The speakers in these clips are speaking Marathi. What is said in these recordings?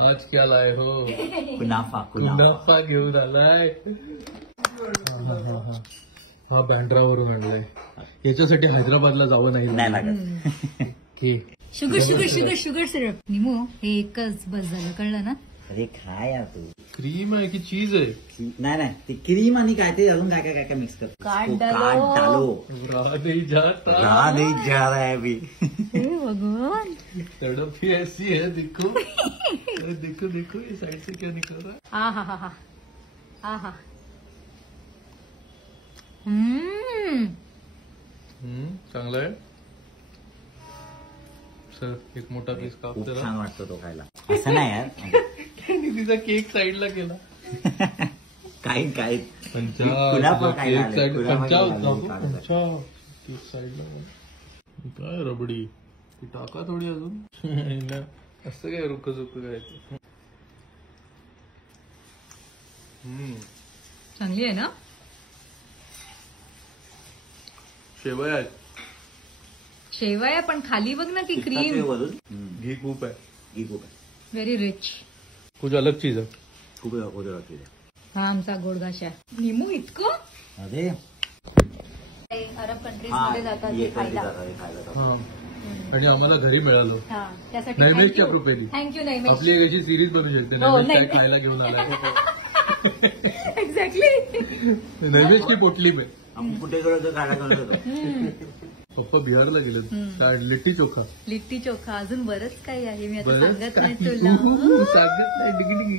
आज क्या लाए हो? कुनाफा घेऊन आलाय. हा बँड्रावरून आणलाय. याच्यासाठी हैदराबादला जावं नाही लागत. Sugar sugar sugar sugar syrup. निमो हे एकच बस झालं, कळलं ना? अरे काय यार तू. क्रीम आहे की चीज आहे? नाही ती क्रीम आणि काय ते अजून काय काय काय मिक्स करतो. काट डालो. रहा नहीं जा रहा है अभी. भगवान तड़प ही ऐसी है. देखो अरे देखो देखो ये साइड से क्या निकल रहा है. आहा आहा. चांगला आहे सर. एक मोठा पीस काप खूप जरा. छान वाटतो तो खायला. असं नाही यार. त्यांनी तिचा केक साईडला केला. काही पंचा केक साईडला. काय रबडी ती टाका थोडी अजून. असं काय रुक झुक करायचं. चांगली आहे ना? शेवया आहेत. शेवया पण खाली बघ ना ती क्रीम. घी खूप आहे. Very rich. कुछ अलग चीज है. खूप चीज आहे. हा आमचा गोडगाशा. निमू इतकं अरे अरब कंट्रीज मध्ये जातात ते खायला. आणि आम्हाला घरी मिळालं. त्यासाठी नैवेशच्या कृपेने. थँक्यू नैवेश. आपली एक अशी सिरीज बनू शकते. नैवेश काय खायला घेऊन आला. एक्झॅक्टली. नैवेश की पोटली में. आपण कुठे गेलो खायला करत होतो. पप्पा बिहारला गेले. काय लिट्टी चोखा. लिट्टी चोखा अजून बरंच काही आहे. मी आता बरंच सांगत नाही काही. तुला. सांगत नाही. डिगी.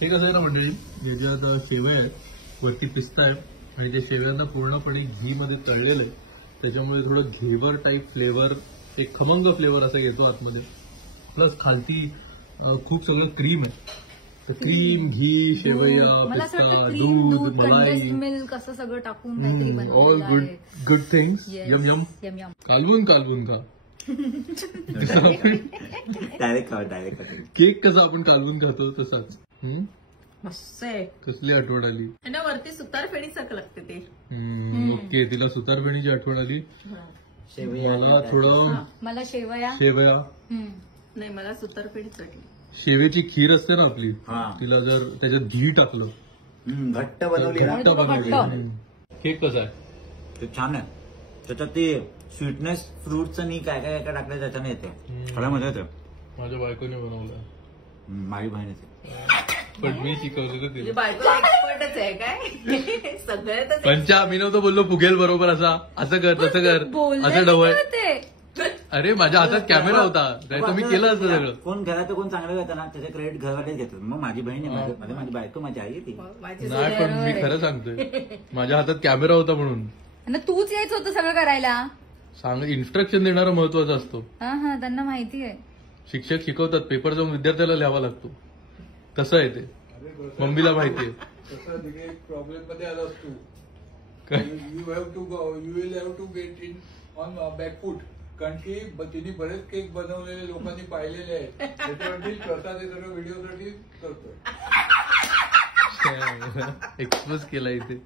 हे कसं आहे ना मंडळी, ज्याच्यात शेवया आहेत वरती पिस्ता आहे आणि ते शेवयांना पूर्णपणे घी मध्ये तळलेलं आहे. त्याच्यामुळे थोडं घेवर टाईप फ्लेवर, एक खमंग फ्लेवर असं येतो आतमध्ये. प्लस खालती खूप सगळं क्रीम आहे. तर क्रीम, घी, शेवया, मला असं पिस्ता, वाटतं क्रीम, दूध, मलाई, मिल्क असं सगळं टाकून काहीतरी ऑल बनवलेलं गुड आहे. Good things. Yes. Yum yum. Yum yum. कालवून का डायरेक्ट केक कसा आपण कालवून खातो तसाच. मस्त आहे. कसली आठवण आली. ना वरती सुतार फेडी सारखं लागते ते. ओके. तिला सुतारफेणीची आठवण आली. शेवया मला थोडं मला शेवया. नाही मला सुतार फेडी चटली. शेवेची खीर असते ना आपली, हा. तिला जर त्याच्यात घी टाकलं, घट्ट बनवली ना. घट्ट बनवली. केक कसा आहे? ते छान आहे. त्याच्यात ते स्वीटनेस फ्रुट्स आणि काय काय काय टाकलं त्याच्याने येते. खरं मजा येते. माझ्या बायकोने बनवलं. माझी बहीण येते. पण मी शिकवलं तर तिला. बायको एक्सपर्टच आहे काय सगळं. पंचा मी नव्हतं बोललो फुगेल बरोबर असा. असं कर तसं कर असं ढवळ. अरे माझ्या हातात कॅमेरा होता नाही तर मी केलं असतं सगळं. कोण घराचं कोण चांगलं घेतं ना त्याचे क्रेडिट घरवालेच घेतात. मग माझी बहीण आहे, माझी बायको, माझी आई ती. नाही पण मी खरं सांगतोय माझ्या हातात कॅमेरा होता म्हणून. तूच यायचं होतं सगळं करायला. सांग. इन्स्ट्रक्शन देणारा महत्वाचा असतो. हा त्यांना माहिती आहे. शिक्षक शिकवतात, पेपर जाऊन विद्यार्थ्याला लिहावा लागतो. तसं आहे ते. मम्मीला माहिती आहे. प्रॉब्लेम मध्ये आला असतो. You will have to get in on back foot. कारण की तिने बरेच केक बनवलेले लोकांनी पाहिलेले आहेत. त्याच्यावरती प्रसाद हे सगळं व्हिडिओसाठी करतोय. एक्सपोज केला इथे.